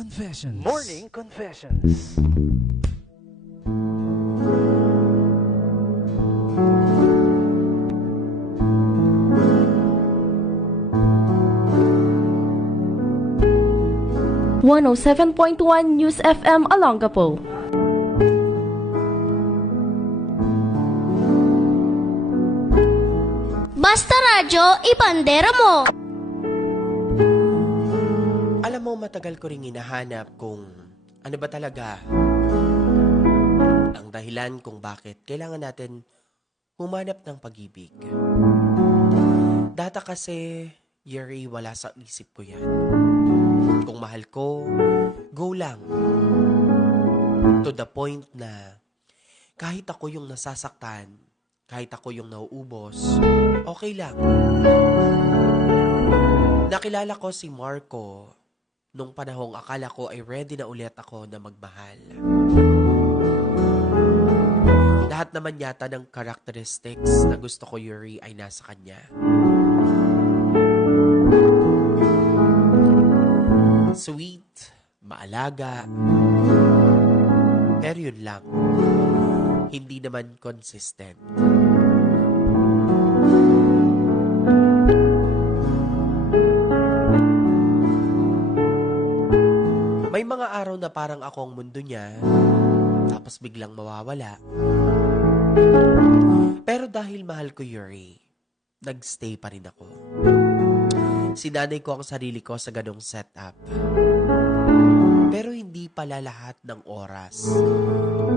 Confessions. Morning Confessions. One 107.1 News FM Olongapo. Basta radyo, ibandera mo! Alam mo, matagal ko ring hinahanap kung ano ba talaga ang dahilan kung bakit kailangan natin humanap ng pag-ibig. Data kasi, Yuri, wala sa isip ko yan. Kung mahal ko, go lang. To the point na kahit ako yung nasasaktan, kahit ako yung nauubos, okay lang. Nakilala ko si Marco nung panahong akala ko ay ready na ulit ako na magmahal. Lahat naman yata ng characteristics na gusto ko, Yuri, ay nasa kanya. Sweet, maalaga, pero yun lang. Hindi naman consistent. May mga araw na parang ako ang mundo niya, tapos biglang mawawala. Pero dahil mahal ko, Yuri, nagstay pa rin ako. Sinanay ko ang sarili ko sa ganong setup. Pero hindi pala lahat ng oras,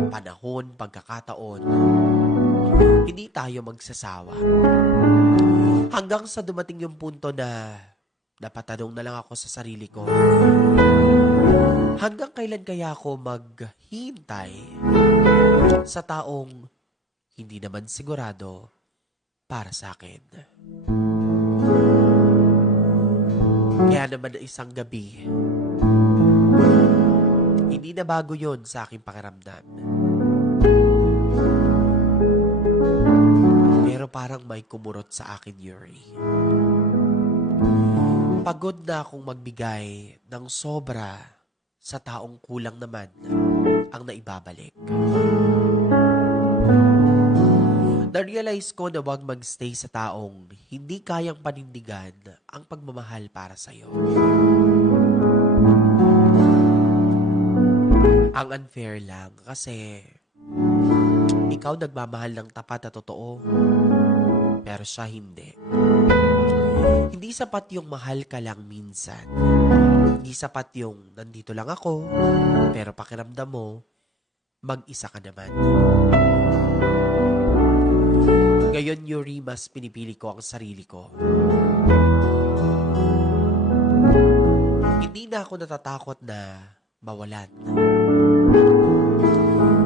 panahon, pagkakataon, hindi tayo magsasawa. Hanggang sa dumating yung punto na napatanong na lang ako sa sarili ko, hanggang kailan kaya ako maghintay sa taong hindi naman sigurado para sa akin. Kaya naman isang gabi, hindi na bago yon sa aking pakiramdam. Pero parang may kumurot sa akin, Yuri. Pagod na akong magbigay ng sobra sa taong kulang naman ang naibabalik. Na-realize ko na wag magstay sa taong hindi kayang panindigan ang pagmamahal para sa'yo. Ang unfair lang kasi ikaw nagmamahal ng tapat at totoo, pero siya hindi. Hindi sapat yung mahal ka lang minsan. Hindi sapat yung nandito lang ako, pero pakiramdam mo, mag-isa ka naman. Ngayon, Yuri, mas pinipili ko ang sarili ko. Hindi na ako natatakot na mawalan.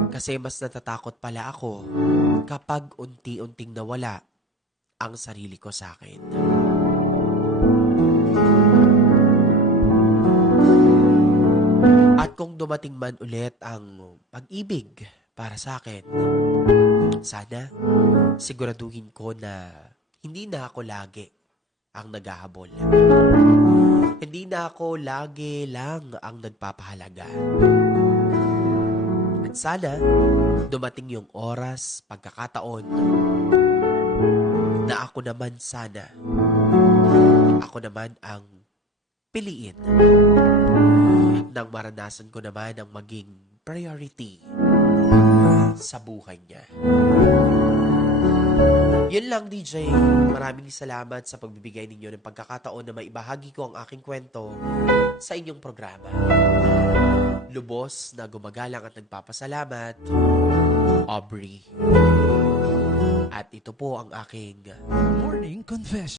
Kasi mas natatakot pala ako kapag unti-unting nawala ang sarili ko sa akin. At kung dumating man ulit ang pag-ibig para sa akin, sana siguraduhin ko na hindi na ako lagi ang naghahabol. Hindi na ako lagi lang ang nagpapahalaga. At sana dumating yung oras, pagkakataon, na ako naman ang piliin nang maranasan ko naman ang maging priority sa buhay niya. Yun lang, DJ. Maraming salamat sa pagbibigay ninyo ng pagkakataon na maibahagi ko ang aking kwento sa inyong programa. Lubos na gumagalang at nagpapasalamat, Aubrey. At ito po ang aking Morning Confessions.